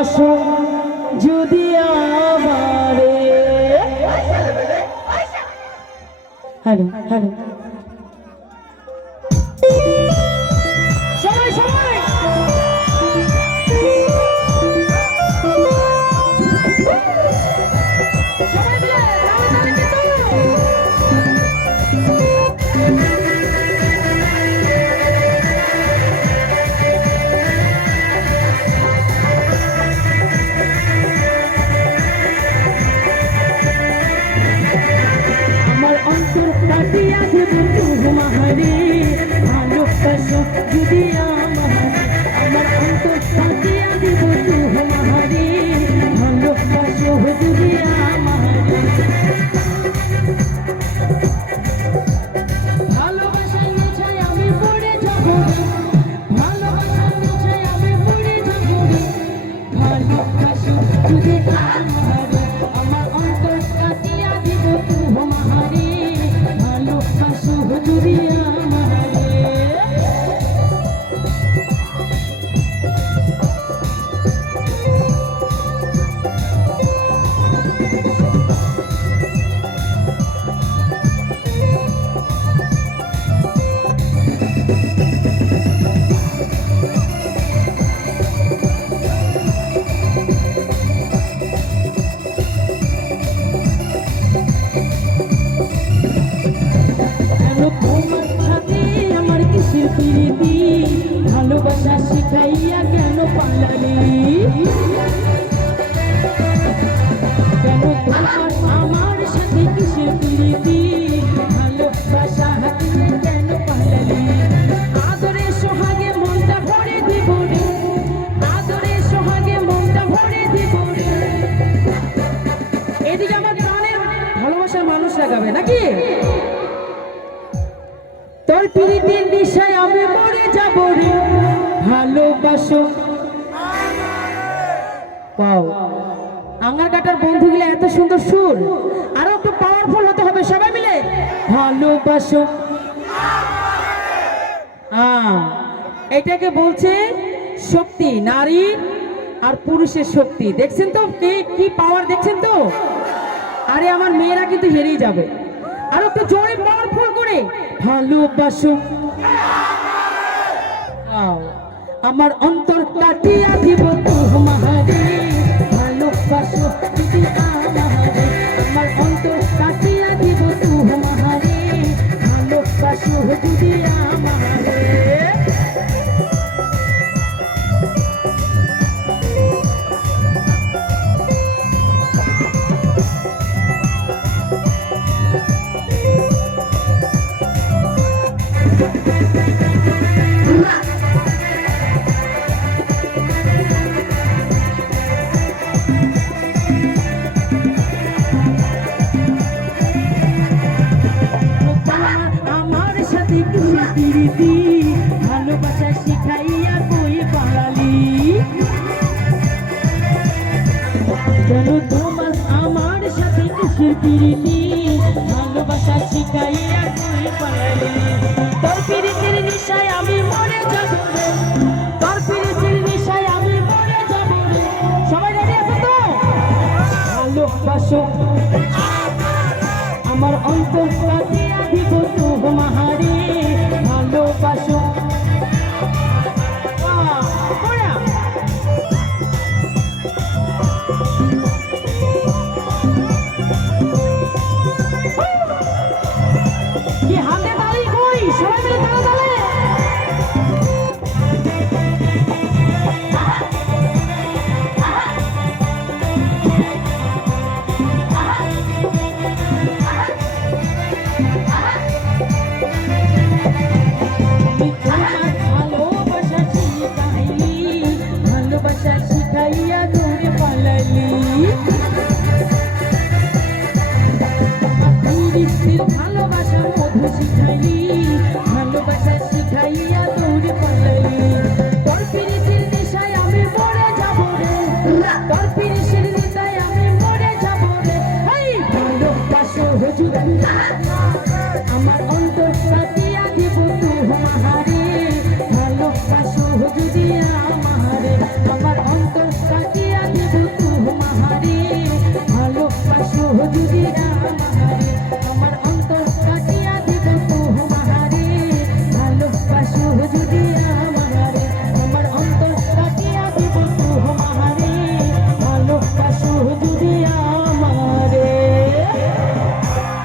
ভালোবাসো যদি আমারে। হ্যালো হ্যালো সবাই সবাই কাটিয়া দেব তোমারে ভালোবাসো যদি আমারে। আমার অন্তর কাটিয়া দেব তোমারে ভালোবাসো যদি আমারে। ভালোবাসার নেশায় আমি পড়ে যাব, ভালোবাসার নেশায় আমি পড়ে যাব, ভালোবাসো যদি আমারে। আমার অন্তর কাটিয়া দেব তোমারে ভালোবাসো যদি আমারে। ভালোবাসা শিখাইয়া কেন পালালি, কেন তোমার আমার সাথে কিসের প্রীতি, ভালোবাসা হাতিয়ে কেন পালালি। আদরে সোহাগে মনটা ভরে দিব রে, আদরে সোহাগে মনটা ভরে দিব রে। এদিকে আমার প্রাণের ভালোবাসার মানুষ লাগাবে নাকি? তোর প্রীতির নেশায় আমি মরে যাব রে ভালোবাসো। পাও আঙ্গার কাটার বন্ধুগুলো এত সুন্দর সুর, আরো একটু পাওয়ারফুল হতে হবে সবাই মিলে। ভালোবাসো এটাকে বলছে শক্তি, নারী আর পুরুষের শক্তি। দেখছেন তো কি পাওয়ার, দেখছেন তো? আরে আমার মেয়েরা কিন্তু হেরিয়ে যাবে। আরো একটু জোরে পাওয়ারফুল করে ভালোবাসো। আমার অন্তর কাটিয়া দিব তোমারে ভালোবাসো যদি আমারে। আমার অন্তর কাটিয়া দিব তোমারে ভালোবাসো যদি আমারে। ভালোবাসা শিখাইয়া কই পালালি, কেন তোমার আমার সাথে কিসের প্রীতি, ভালোবাসা শিখাইয়া কই পালালি। তোর প্রীতির নেশায় আমি মরে যাব রে, তোর প্রীতির নেশায় আমি মরে যাব রে। সবাই রেডি আছো তো? ভালোবাসো আমার অন্তর কাটিয়া দিব তোমারে ভালোবাসো। কি হাতে তালি কই, সবাই মিলে তালে তালে। ভালোবাসা শিখাইয়া দূরে পালালি, ভালোবাসা মধু শিখাইলি।